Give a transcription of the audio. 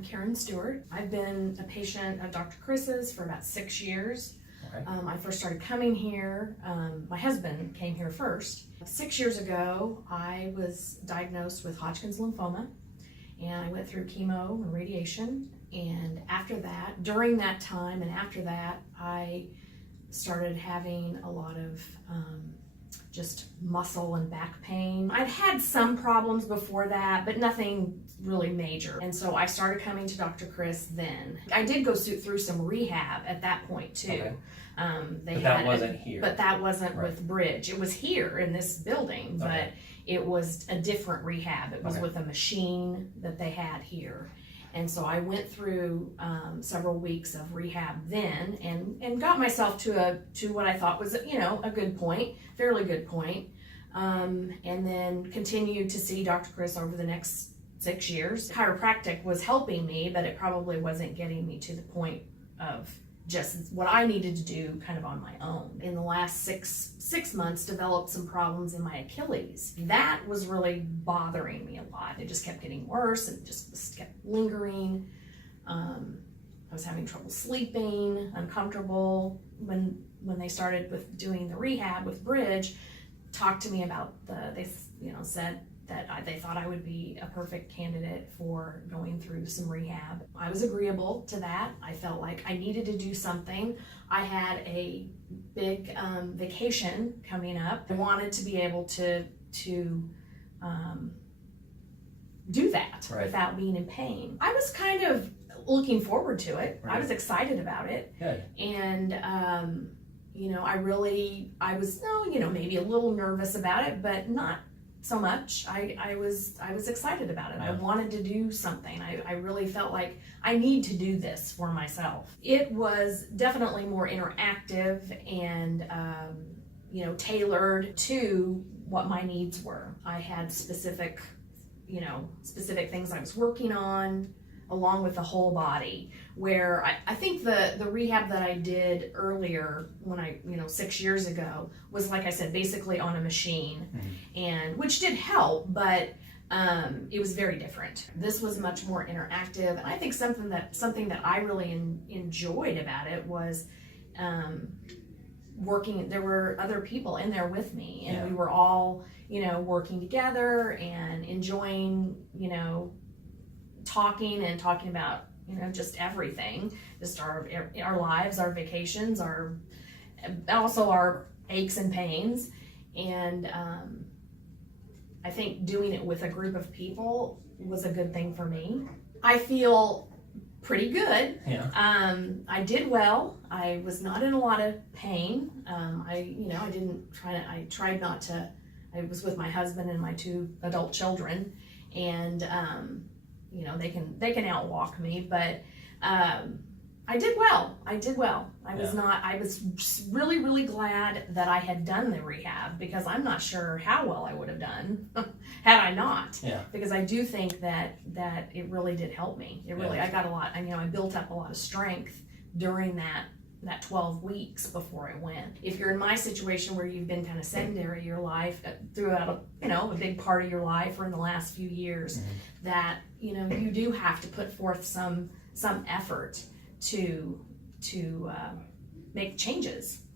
I'm Karen Stewart. I've been a patient of Dr. Chris's for about 6 years. Okay. I first started coming here, my husband came here first. 6 years ago, I was diagnosed with Hodgkin's lymphoma, and I went through chemo and radiation. And after that, during that time and after that, I started having a lot of just muscle and back pain. I'd had some problems before that, but nothing really major. And so I started coming to Dr. Chris then. I did go through some rehab at that point too. Okay. But that wasn't here. But that wasn't Right. with Bridge. It was here in this building, but Okay. it was a different rehab. It was Okay. with a machine that they had here. And so I went through several weeks of rehab then, and got myself to what I thought was a good point, fairly good point, and then continued to see Dr. Chris over the next 6 years. Chiropractic was helping me, but it probably wasn't getting me to the point of just what I needed to do kind of on my own. In the last six months, developed some problems in my Achilles. That was really bothering me a lot. It just kept getting worse and just kept lingering. I was having trouble sleeping, uncomfortable. When they started with doing the rehab with Bridge, talked to me about they said that they thought I would be a perfect candidate for going through some rehab. I was agreeable to that. I felt like I needed to do something. I had a big vacation coming up. I wanted to be able to do that Right. without being in pain. I was kind of looking forward to it. Right. I was excited about it. Good. And I was maybe a little nervous about it, but not so much. I was excited about it. Yeah. I wanted to do something. I really felt like I need to do this for myself. It was definitely more interactive and tailored to what my needs were. I had specific things I was working on, along with the whole body, where I think the rehab that I did earlier when 6 years ago was, like I said, basically on a machine, and which did help, but it was very different. This was much more interactive, and I think something that I really enjoyed about it was working. There were other people in there with me, and Yeah. we were all working together and enjoying talking about just everything, just our lives, our vacations, also our aches and pains. And I think doing it with a group of people was a good thing for me. I feel pretty good. Yeah. I did well. I was not in a lot of pain. I tried not to. I was with my husband and my 2 adult children, and they can outwalk me, but I did well. I was really, really glad that I had done the rehab, because I'm not sure how well I would have done had I not. Yeah. Because I do think that it really did help me. Yeah. I got a lot. I built up a lot of strength during that 12 weeks before I went. If you're in my situation where you've been kind of sedentary your life throughout a big part of your life, or in the last few years, that you do have to put forth some effort to make changes.